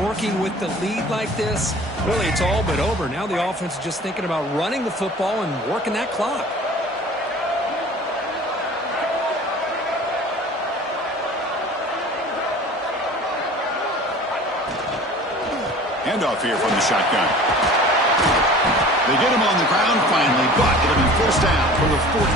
working with the lead like this. Really, it's all but over. Now the offense is just thinking about running the football and working that clock. Handoff here from the shotgun. They get him on the ground finally, but it'll be first down for the 14.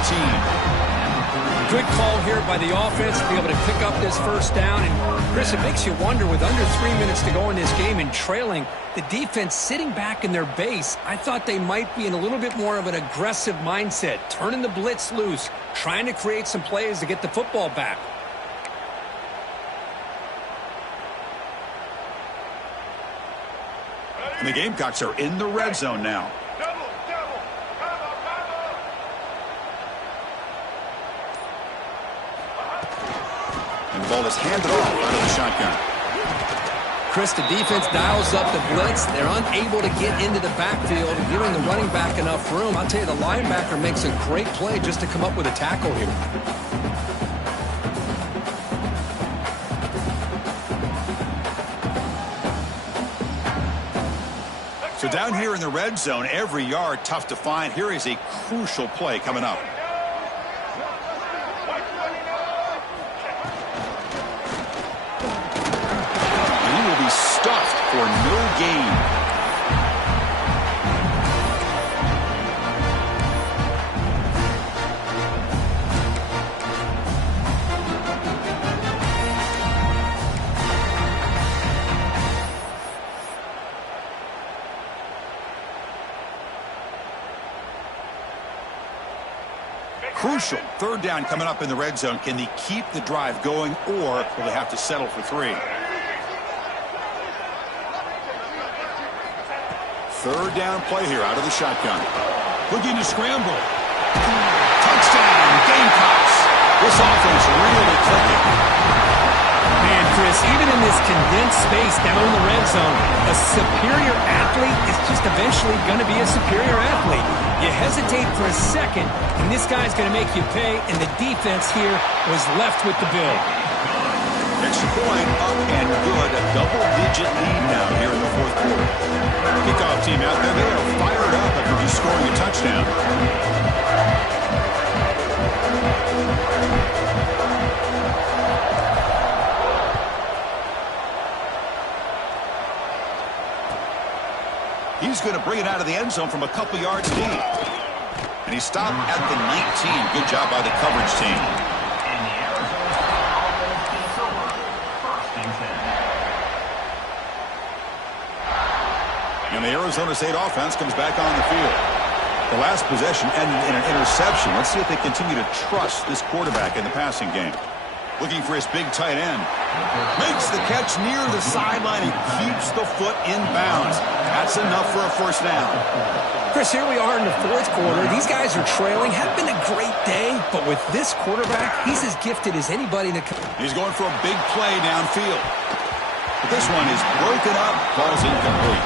Good call here by the offense to be able to pick up this first down. And, Chris, it makes you wonder, with under 3 minutes to go in this game and trailing, the defense sitting back in their base, I thought they might be in a little bit more of an aggressive mindset, turning the blitz loose, trying to create some plays to get the football back. And the Gamecocks are in the red zone now. And the ball is handed off out of the shotgun. Chris, the defense dials up the blitz. They're unable to get into the backfield, giving the running back enough room. I'll tell you, the linebacker makes a great play just to come up with a tackle here. So down here in the red zone, every yard tough to find. Here is a crucial play coming up. And he will be stuffed for no gain. Crucial. Third down coming up in the red zone. Can they keep the drive going, or will they have to settle for 3? Third down play here out of the shotgun. Looking to scramble. Touchdown, Gamecocks. This offense really clicking. Man, Chris, even in this condensed space down in the red zone, a superior athlete is just eventually going to be a superior athlete. You hesitate for a second, and this guy's going to make you pay, and the defense here was left with the bill. Extra point up and good. A double-digit lead now here in the fourth quarter. Kickoff team out there. They are fired up after just scoring a touchdown. He's going to bring it out of the end zone from a couple yards deep. And he stopped at the 19. Good job by the coverage team. And the Arizona State offense comes back on the field. The last possession ended in an interception. Let's see if they continue to trust this quarterback in the passing game. Looking for his big tight end. Makes the catch near the sideline and keeps the foot in bounds. That's enough for a first down. Chris, here we are in the fourth quarter. These guys are trailing. Had been a great day, but with this quarterback, he's as gifted as anybody to come. He's going for a big play downfield. But this one is broken up. Ball's incomplete.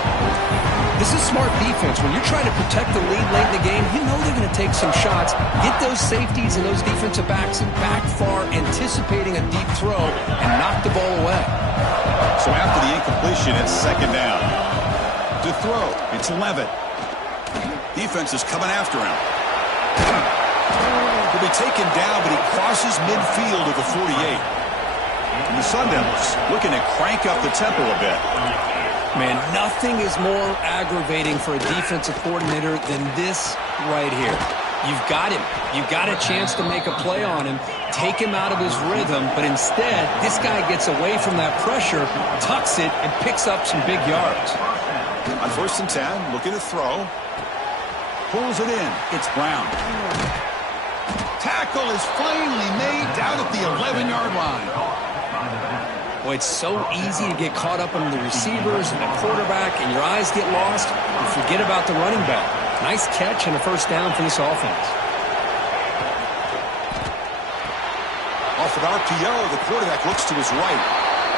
This is smart defense. When you're trying to protect the lead late in the game, you know they're going to take some shots, get those safeties and those defensive backs back far, anticipating a deep throw, and knock the ball away. So after the incompletion, it's second down. To throw, it's Levitt. Defense is coming after him. He'll be taken down, but he crosses midfield of the 48. And the Sun Devils looking to crank up the tempo a bit. Man, nothing is more aggravating for a defensive coordinator than this right here. You've got him. You've got a chance to make a play on him, take him out of his rhythm, but instead, this guy gets away from that pressure, tucks it, and picks up some big yards. On 1st and 10, looking to throw. Pulls it in. It's Brown. Tackle is finally made down at the 11-yard line. Boy, it's so easy to get caught up on the receivers and the quarterback, and your eyes get lost. You forget about the running back. Nice catch and a first down for this offense. off with RPO. The quarterback looks to his right.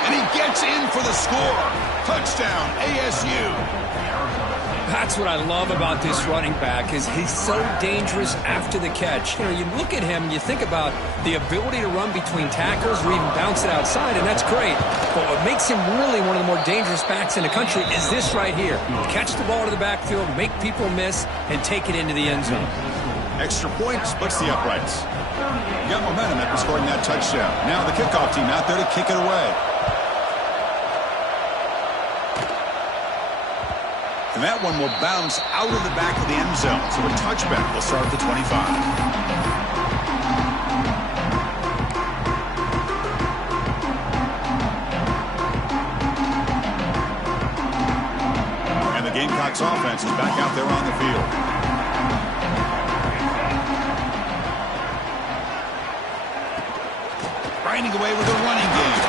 And he gets in for the score. Touchdown, ASU. That's what I love about this running back is he's so dangerous after the catch. You know, you look at him, you think about the ability to run between tackles or even bounce it outside, and that's great. But what makes him really one of the more dangerous backs in the country is this right here. Catch the ball to the backfield, make people miss, and take it into the end zone. Extra point splits the uprights. You got momentum after scoring that touchdown. Now the kickoff team out there to kick it away. And that one will bounce out of the back of the end zone. So a touchback will start at the 25. And the Gamecocks offense is back out there on the field. Grinding away with a running game.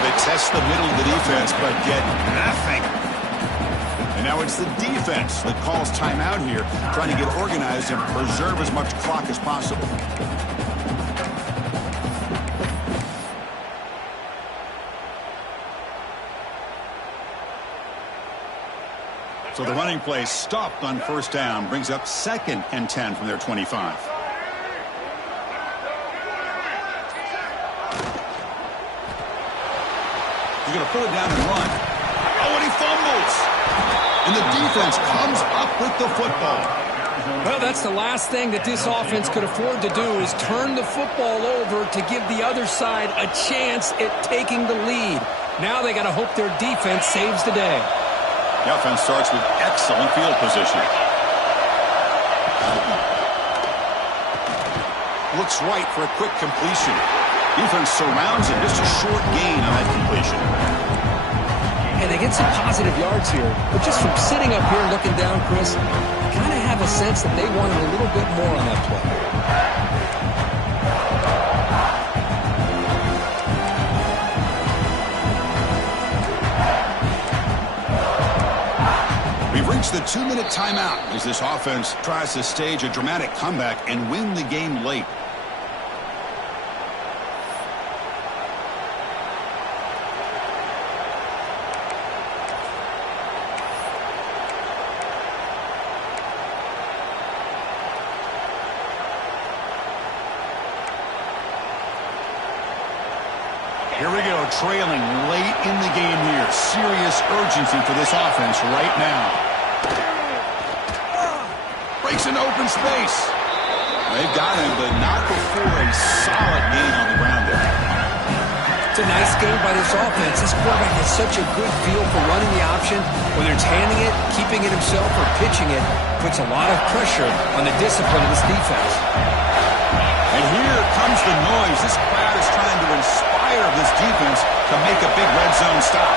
They test the middle of the defense, but get nothing. And now it's the defense that calls timeout here, trying to get organized and preserve as much clock as possible. So the running play stopped on first down, brings up 2nd and 10 from their 25. He's going to pull it down and run. Oh, and he fumbles. And the defense comes up with the football. Well, that's the last thing that this offense could afford to do is turn the football over to give the other side a chance at taking the lead. Now they got to hope their defense saves the day. The offense starts with excellent field position. Looks right for a quick completion. Defense surrounds him. Just a short gain on that completion. And they get some positive yards here. But just from sitting up here looking down, Chris, I kind of have a sense that they wanted a little bit more on that play. We've reached the 2-minute timeout as this offense tries to stage a dramatic comeback and win the game late. Here we go, trailing late in the game here. Serious urgency for this offense right now. Breaks into open space. They've got him, but not before a solid gain on the ground there. It's a nice game by this offense. This quarterback has such a good feel for running the option. Whether it's handing it, keeping it himself, or pitching it, puts a lot of pressure on the discipline of this defense. And here comes the noise. This crowd is trying to inspire this defense to make a big red zone stop.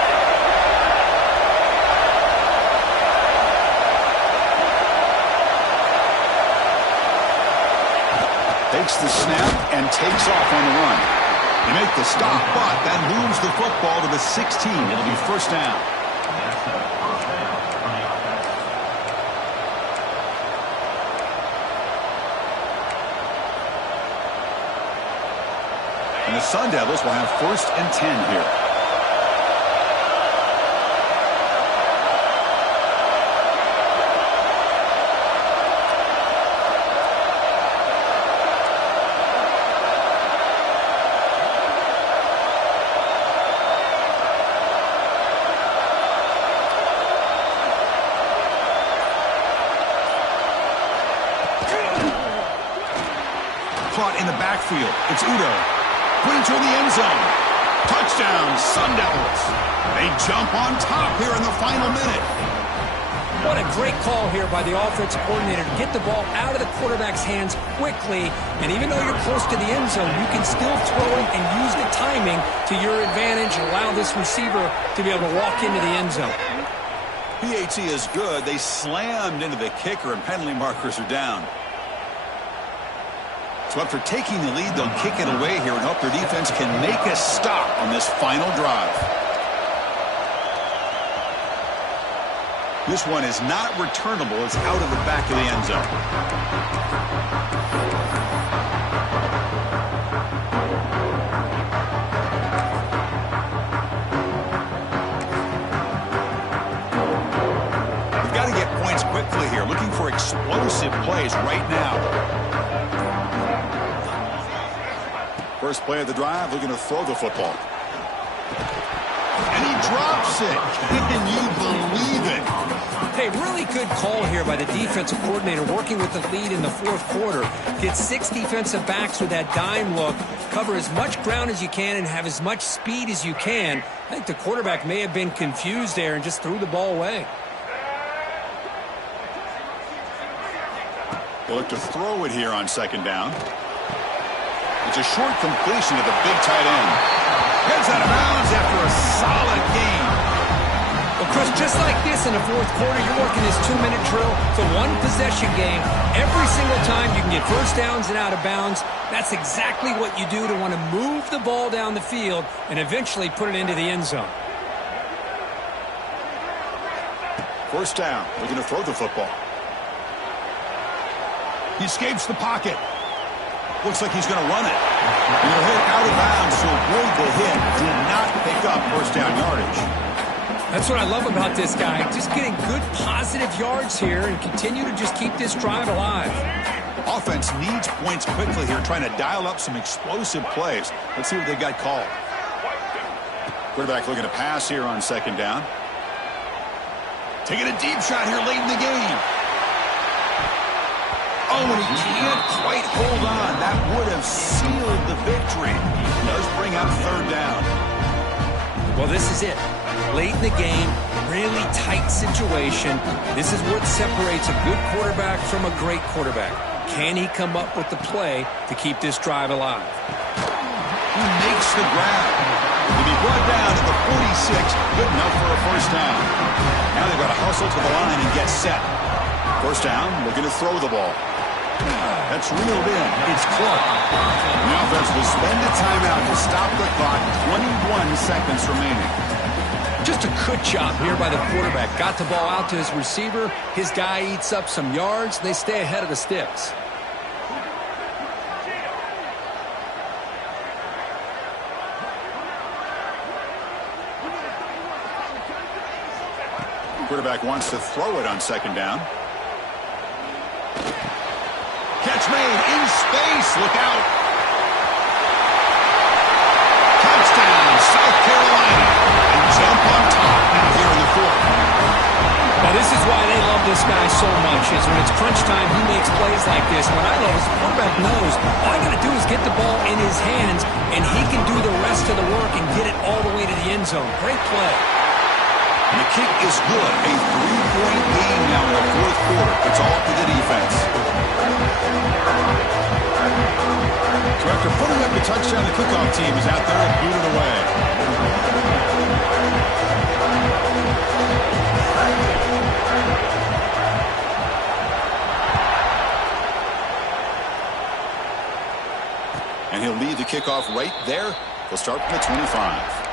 Takes the snap and takes off on the run. They make the stop, but that moves the football to the 16. It'll be first down. And the Sun Devils will have 1st and 10 here. Caught in the backfield. It's Udo. Putting toward the end zone. Touchdown, Sun Devils. They jump on top here in the final minute. What a great call here by the offensive coordinator to get the ball out of the quarterback's hands quickly. And even though you're close to the end zone, you can still throw it and use the timing to your advantage and allow this receiver to be able to walk into the end zone. PAT is good. They slammed into the kicker and penalty markers are down. So after taking the lead, they'll kick it away here and hope their defense can make a stop on this final drive. This one is not returnable. It's out of the back of the end zone. looking for explosive plays right now. First play of the drive, looking to throw the football. And he drops it. Can you believe it? Hey, really good call here by the defensive coordinator working with the lead in the fourth quarter. Get 6 defensive backs with that dime look. Cover as much ground as you can and have as much speed as you can. I think the quarterback may have been confused there and just threw the ball away. They look to throw it here on second down. It's a short completion to the big tight end. Heads out of bounds after a solid game. Well, Chris, just like this in the fourth quarter, you're working this 2-minute drill. It's a one-possession game. Every single time you can get first downs and out of bounds. That's exactly what you do to want to move the ball down the field and eventually put it into the end zone. First down. Looking to throw the football. He escapes the pocket. Looks like he's going to run it. And he'll hit out of bounds to avoid the hit. Did not pick up first down yardage. That's what I love about this guy. Just getting good positive yards here and continue to just keep this drive alive. Offense needs points quickly here, trying to dial up some explosive plays. Let's see what they got called. Quarterback looking to pass here on second down. Taking a deep shot here late in the game. Oh, and he can't quite hold on. That would have sealed the victory. Does bring up third down. Well, this is it. Late in the game, really tight situation. This is what separates a good quarterback from a great quarterback. Can he come up with the play to keep this drive alive? He makes the grab. He'll be brought down at the 46. Good enough for a first down. Now they've got to hustle to the line and get set. First down, looking to throw the ball. That's reeled in. It's Clark. The offense will spend a timeout to stop the clock. 21 seconds remaining. Just a good job here by the quarterback. Got the ball out to his receiver. His guy eats up some yards. They stay ahead of the sticks. Quarterback wants to throw it on second down. Catch made in space. Look out. Touchdown, South Carolina. And jump on top now here in the fourth. Now, this is why they love this guy so much, is when it's crunch time, he makes plays like this. What I love is the quarterback knows all I got to do is get the ball in his hands, and he can do the rest of the work and get it all the way to the end zone. Great play. And the kick is good. A 3-point game now in the fourth quarter. It's all up to the defense. So after putting up the touchdown, the kickoff team is out there and boot it away. And he'll lead the kickoff right there. He'll start from the 25.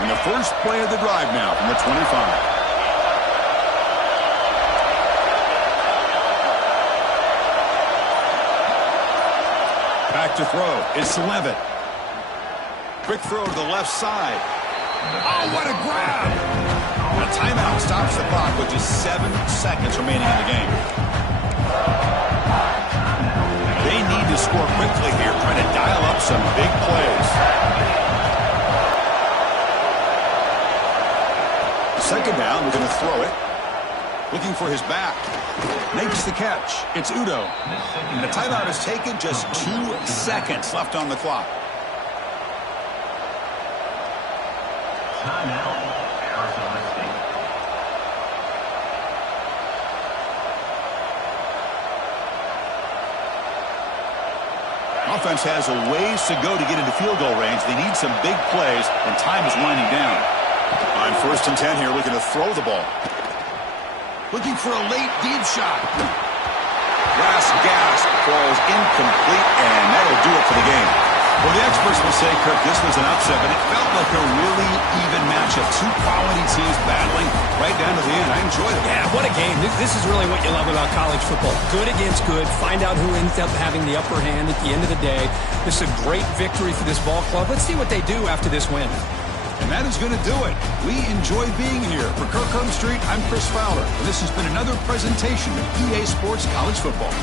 And the first play of the drive now from the 25. Back to throw. It's Levitt. Quick throw to the left side. Oh, what a grab! A timeout stops the clock with just 7 seconds remaining in the game. They need to score quickly here, trying to dial up some big plays. Second down, we're going to throw it. Looking for his back. Makes the catch. It's Udo. And the timeout is taken. Just 2 seconds left on the clock. Timeout, Arizona State. Offense has a ways to go to get into field goal range. They need some big plays, and time is winding down. On 1st and 10 here, looking to throw the ball. Looking for a late deep shot. Last gasp falls incomplete, and that'll do it for the game. Well, the experts will say, Kirk, this was an upset, but it felt like a really even matchup. Two quality teams battling right down to the end. I enjoyed it. Yeah, what a game. This is really what you love about college football. Good against good. Find out who ends up having the upper hand at the end of the day. This is a great victory for this ball club. Let's see what they do after this win. And that is going to do it. We enjoy being here. For Kirk Street, I'm Chris Fowler. And this has been another presentation of EA Sports College Football.